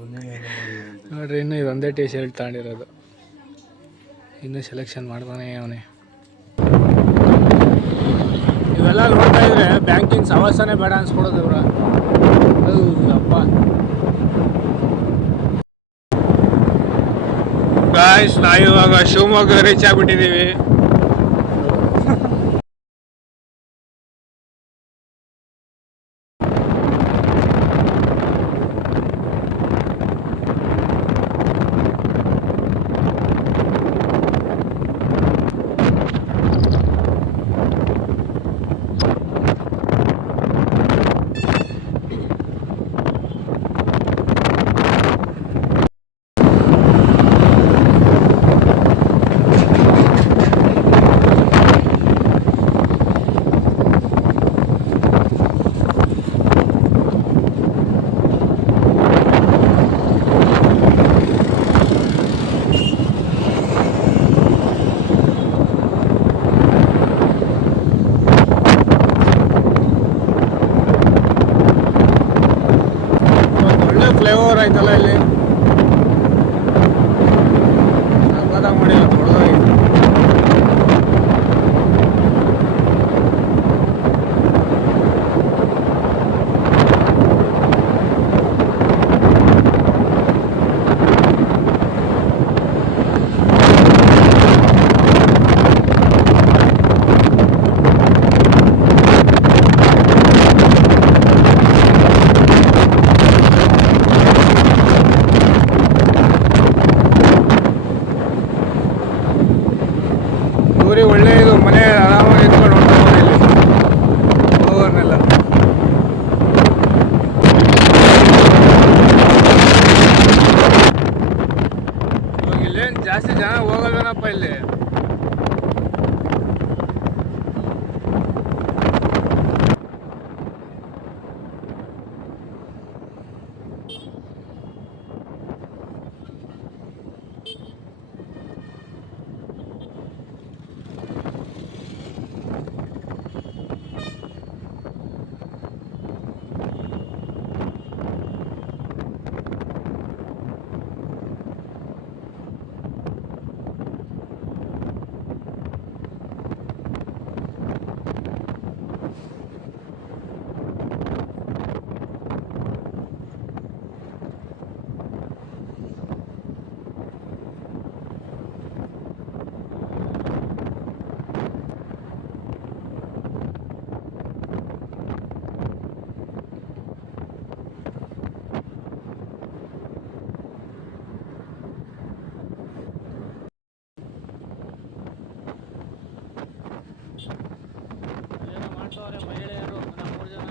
ನೋಡ್ರಿ, ಇನ್ನೂ ಇದೊಂದೇ ಟಿ ಶರ್ಟ್ ತಗೊಂಡಿರೋದು. ಇನ್ನೂ ಸೆಲೆಕ್ಷನ್ ಮಾಡ್ತಾನೆ ಅವನೇ. ಇವೆಲ್ಲ ನೋಡ್ತಾ ಇದ್ರೆ ಬ್ಯಾಂಕಿನ ಸವಾಸನೆ ಬೇಡ ಅನ್ಸ್ಕೊಡೋದು ಇವ್ರ. ಅಪ್ಪ ಗಾಯ್ಸ್, ನಾವು ಇವಾಗ ಶಿವಮೊಗ್ಗ ರೀಚ್ ಆಗ್ಬಿಟ್ಟಿದ್ದೀವಿ. ಫ್ಲೇವರ್ ಆಯ್ತಲ್ಲ ಇಲ್ಲಿ, ಸಕ್ಕತ್ತಾಗಿ ಮಾಡಿಲ್ಲ ದೊಡ್ಡದಾಗಿ. ಒಳ್ಳೆ ಇದು ಮನೆ ಆರಾಮಾಗಿ ಇಟ್ಕೊಂಡು ಹೊಂಟೋಗ್ಬೋದು ಇಲ್ಲಿ ಓವರ್ನೆಲ್ಲ. ಇವಾಗ ಇಲ್ಲೇನು ಜಾಸ್ತಿ ಜನ ಹೋಗಲ್ವೇನಪ್ಪ ಇಲ್ಲಿ. ಮಹಿಳೆಯರು 3 ಜನ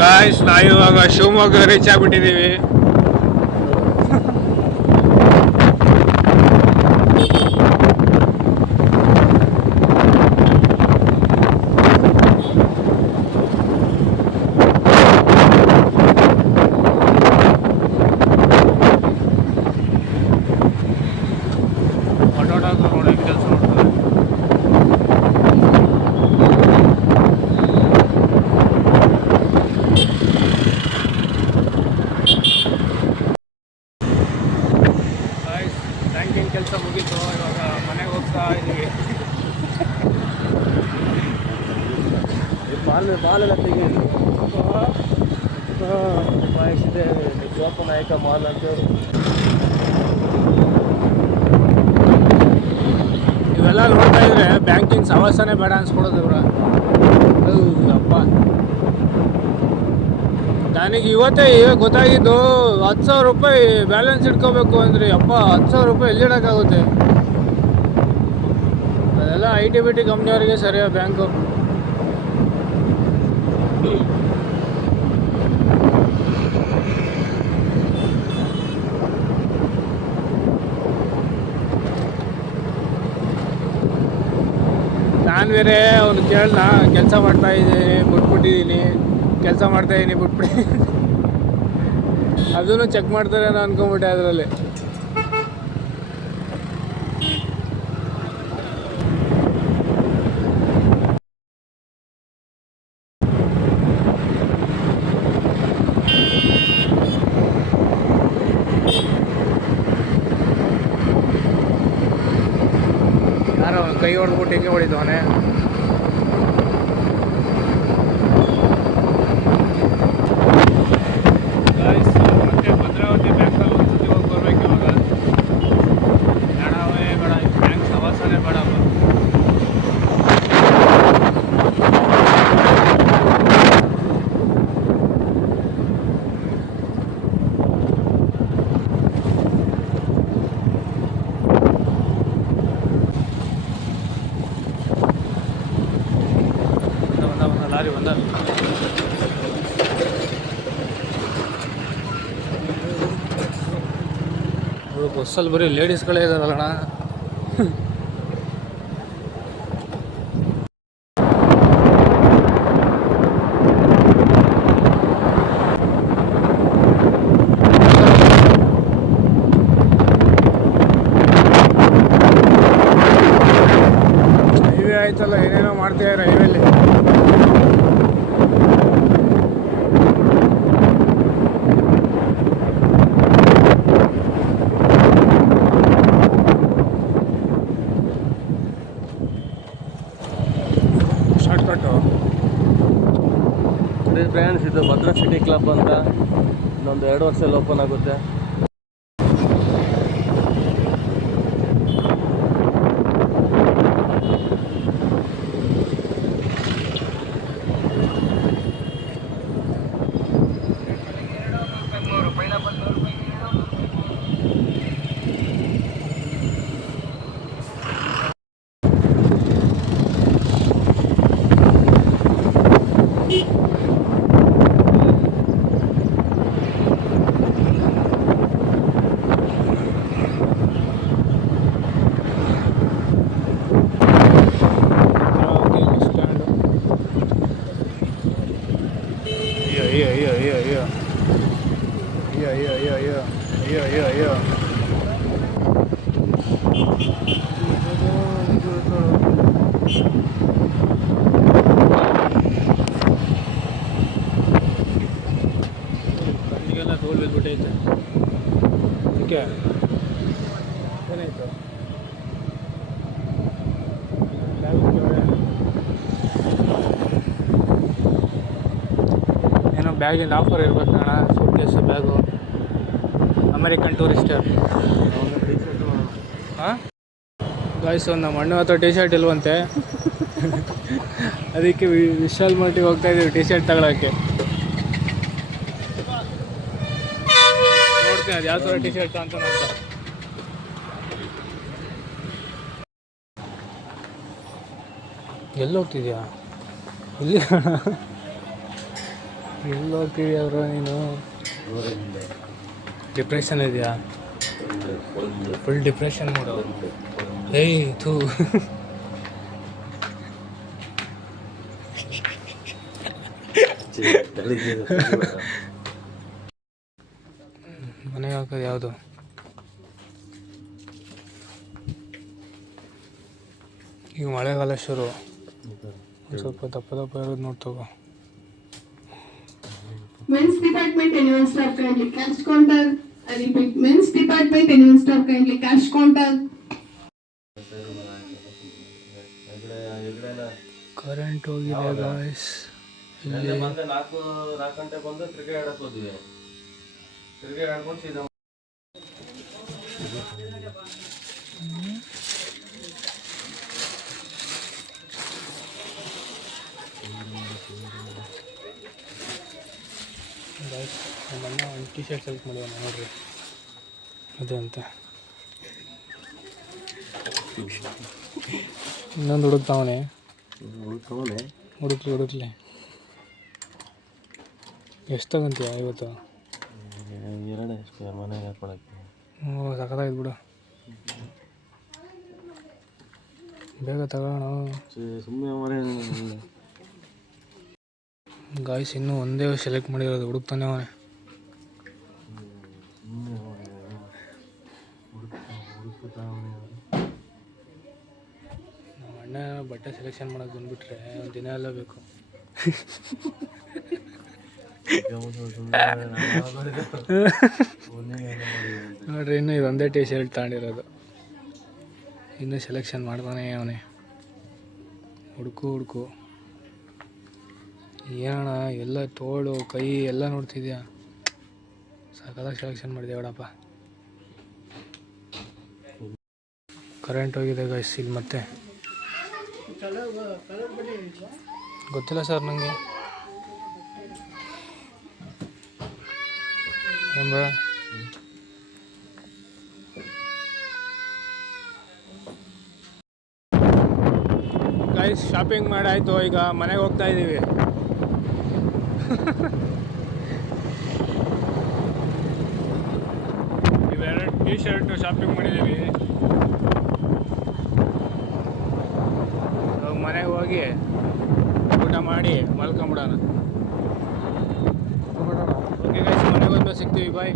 ಗಾಯ್ಸ್, ನಾವು ಇವಾಗ ಶಿವಮೊಗ್ಗ ರೀಚ್ ಆಗ್ಬಿಟ್ಟಿದ್ದೀವಿ. ನೋಡಿ ಕೆಲಸ ಮಾಡ್ತಾರೆ. ಕೆಲಸ ಮುಗೀತು, ಇವಾಗ ಮನೆಗೆ ಹೋಗ್ತಾ ಇದ್ದೀವಿ. ಮಾಲೆಲ್ಲ ತೆಗೀರಿ. ಇದೆ ನಿಜವಾಪ ನಾಯಕ ಮಾಲ್ ಅಂತೇಳಿ. ಇವೆಲ್ಲ ನೋಡ್ತಾ ಇದ್ರೆ ಬ್ಯಾಂಕಿನ ಸವಾಸನೆ ಬೇಡ ಅನ್ಸ್ಕೊಡೋದು ಇವ್ರ. ಅಪ್ಪ ನನಗೆ ಇವತ್ತೇ ಗೊತ್ತಾಗಿದ್ದು 10,000 ರೂಪಾಯಿ ಬ್ಯಾಲೆನ್ಸ್ ಇಟ್ಕೋಬೇಕು ಅಂದರೆ. ಅಪ್ಪ 10,000 ರೂಪಾಯಿ ಎಲ್ಲಿಡೋಕ್ಕಾಗುತ್ತೆ? ಅದೆಲ್ಲ IT-BT ಕಂಪ್ನಿಯವರಿಗೆ ಸರಿಯಾ ಬ್ಯಾಂಕು. ನಾನು ಬೇರೆ ಅವ್ನು ಕೇಳ್ದ ಕೆಲಸ ಮಾಡ್ತಾಯಿದ್ದೀನಿ ಬಿಟ್ಬಿಟ್ಟಿದ್ದೀನಿ, ಕೆಲಸ ಮಾಡ್ತಾಯಿದ್ದೀನಿ ಬಿಟ್ಬಿಟ್ಟು ಅದನ್ನು ಚೆಕ್ ಮಾಡ್ತಾರೆ ನಾನು ಅನ್ಕೊಂಬಿಟ್ಟೆ ಅದರಲ್ಲಿ. ಯಾರೋ ಕೈ ಹೊಡೆದ್ಬಿಟ್ಟು ಹಿಂಗೆ ಹೊಡಿದವನೇ. ಮತ್ತೆ ಭದ್ರಾವತಿ ಬ್ಯಾಂಕಲ್ಲಿ ಒಂದ್ಸತಿ ಹೋಗಿ ಬರ್ಬೇಕು ಇವಾಗ. ಬೇಡವೇ ಬೇಡ, ಬ್ಯಾಂಕ್ ಸವಾಸನೇ ಬೇಡಪ್ಪ. ಲಾರಿ ಬಂದ. ಬಸ್ಸಲ್ಲಿ ಬರೀ ಲೇಡೀಸ್ಗಳೇ ಇದಾರಲ್ಲಣ್ಣ. ಹೈವೇ ಆಯ್ತಲ್ಲ, ಏನೇನೋ ಮಾಡ್ತಿದ್ದಾರೆ ಹೈವೇಲಿ. ಫ್ರೆಂಡ್ಸ್, ಇದು ಭದ್ರಾ ಸಿಟಿ ಕ್ಲಬ್ ಅಂತ ಇನ್ನೊಂದು 2 ವರ್ಷದಲ್ಲಿ ಓಪನ್ ಆಗುತ್ತೆ. ಅಯ್ಯೋ ಕಣ್ಣಿಗೆಲ್ಲ ಧೂಳು ಬಿದ್ಬಿಟ್ಟೈತೆ. ಅದಕ್ಕೆ ಏನಾಯ್ತು? ಏನೋ ಬ್ಯಾಗಿಂದ ಆಫರ್ ಇರ್ಬೇಕು ಅಣ್ಣ, suit case bag. American Tourister. ಹಾಂ ಗಾಯ್ಸ್, ನಮ್ಮ ಅಣ್ಣ ಹತ್ರ ಟಿ ಶರ್ಟ್ ಇಲ್ವಂತೆ. ಅದಕ್ಕೆ ವಿಶಾಲ್ ಮಾರ್ಟಿಗೆ ಹೋಗ್ತಾಯಿದ್ದೀವಿ ಟಿ ಶರ್ಟ್ ತಗೊಳಕ್ಕೆ. ನೋಡ್ತೀನಿ ಅದು ಯಾವ ಥರ ಟಿ ಶರ್ಟ್ ಅಂತ ನೋಡ್ತಾ. ಎಲ್ಲಿ ಹೋಗ್ತಿದ್ಯಾ? ಇಲ್ಲಿ ಎಲ್ಲಿ ಹೋಗ್ತಿದ್ಯಾ ಬ್ರೋ ನೀನು? ಡಿಪ್ರೆಷನ್ ಇದೆಯಾ? ಫುಲ್ ಡಿಪ್ರೆಷನ್ ಮಾಡು. ಏಯ್ ಥೂ. ಮನೆಗೆ ಹಾಕೋದು ಯಾವುದು? ಈಗ ಮಳೆಗಾಲ ಶುರು, ಒಂದು ಸ್ವಲ್ಪ ದಪ್ಪ ಇರೋದು ನೋಡ್ತಗೋ. Men's department annual staff kindly cash counter. I repeat, men's department annual staff kindly cash counter. Current ಹೋಗಿದೆ ಗಾಯ್ಸ್. ಮತ್ತೆ 4 ಗಂಟೆ ಬಂದು ಕ್ರಿಕೆಟ್ ಆಡಕ್ಕೆ ಹೋದ್ವಿ. ಕ್ರಿಕೆಟ್ ಆಡ್ಕೊಂಡು ಸೀದಾ ಗಾಯ್ಸ್, ನಮ್ಮಣ್ಣ ಒಂದು ಟಿ ಶರ್ಟ್ ಸೆಲೆಕ್ಟ್ ಮಾಡಿದ್ದಾನೆ ನೋಡ್ರಿ, ಅದೇ ಅಂತ. ಇನ್ನೊಂದು ಹುಡುಕ್ತಾವನೆ, ಹುಡುಕ್ಲಿ. ಎಷ್ಟು ತಗೊಂತೀಯ ಇವತ್ತು? 2 ಅಷ್ಟೇ ಮನೆಗೆ ಹಾಕೊಳಕ್ಕೆ. ಸಖತ್ತಾಗಿದ್ದು ಬಿಡು. ಬೇಗ ತಗೋಣ ಸುಮ್ಮನೆ ಗಾಯ್ಸ್ ಇನ್ನೂ ಒಂದೇ ಸೆಲೆಕ್ಟ್ ಮಾಡಿರೋದು, ಹುಡುಕ್ತಾನೆ ಅವನೇ. ನಮ್ಮ ಅಣ್ಣ ಬಟ್ಟೆ ಸೆಲೆಕ್ಷನ್ ಮಾಡೋಕೆ ಬಂದುಬಿಟ್ರೆ ಒಂದು ದಿನ ಎಲ್ಲ ಬೇಕು. ನೋಡ್ರಿ ಇನ್ನೂ ಇದೊಂದೇ ಟೀ ಶರ್ಟ್ ತಗೊಂಡಿರೋದು, ಇನ್ನೂ ಸೆಲೆಕ್ಷನ್ ಮಾಡ್ತಾನೆ ಅವನೇ. ಹುಡುಕು ಏನಣ್ಣ ಎಲ್ಲ ತೋಳು ಕೈ ಎಲ್ಲ ನೋಡ್ತಿದ್ಯಾ, ಸಾಕಾದಾಗ ಸೆಲೆಕ್ಷನ್ ಮಾಡಿದೆ ಬೇಡಪ್ಪ. ಕರೆಂಟ್ ಹೋಗಿದೆ ಗೈಸ್ ಇಲ್ಲಿ ಮತ್ತೆ. ಗೊತ್ತಿಲ್ಲ ಸರ್ ನನಗೆ. ಗೈಸ್ ಶಾಪಿಂಗ್ ಮಾಡಾಯ್ತು, ಈಗ ಮನೆಗೆ ಹೋಗ್ತಾ ಇದ್ದೀವಿ. ಇವೆರಡು ಟೀ ಶರ್ಟು ಶಾಪಿಂಗ್ ಮಾಡಿದ್ದೀವಿ. ಮನೆಗೆ ಹೋಗಿ ಊಟ ಮಾಡಿ ಮಲ್ಕೊಂಬಿಡೋಣ. ಓಕೆ ಗೈಸ್, ಮನೆಗೆ ಹೋದ್ಮೇಲೆ ಸಿಗ್ತೀವಿ, ಬಾಯ್.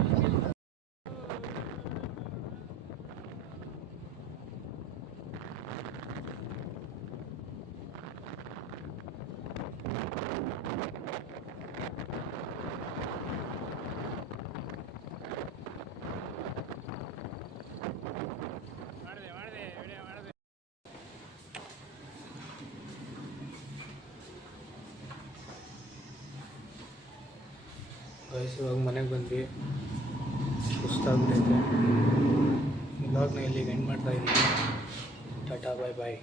ಗೈಸ್ ಇವಾಗ ಮನೆಗೆ ಬಂದ್ವಿ, ಸುಸ್ತಾಗ್ಬಿಟ್ಟೈತೆ. ವ್ಲಾಗ್ನ ಇಲ್ಲಿಗೆ ಎಂಡ್ ಮಾಡ್ತಾ ಇದ್ದೀನಿ. ಟಾಟಾ ಬಾಯ್ ಬಾಯ್.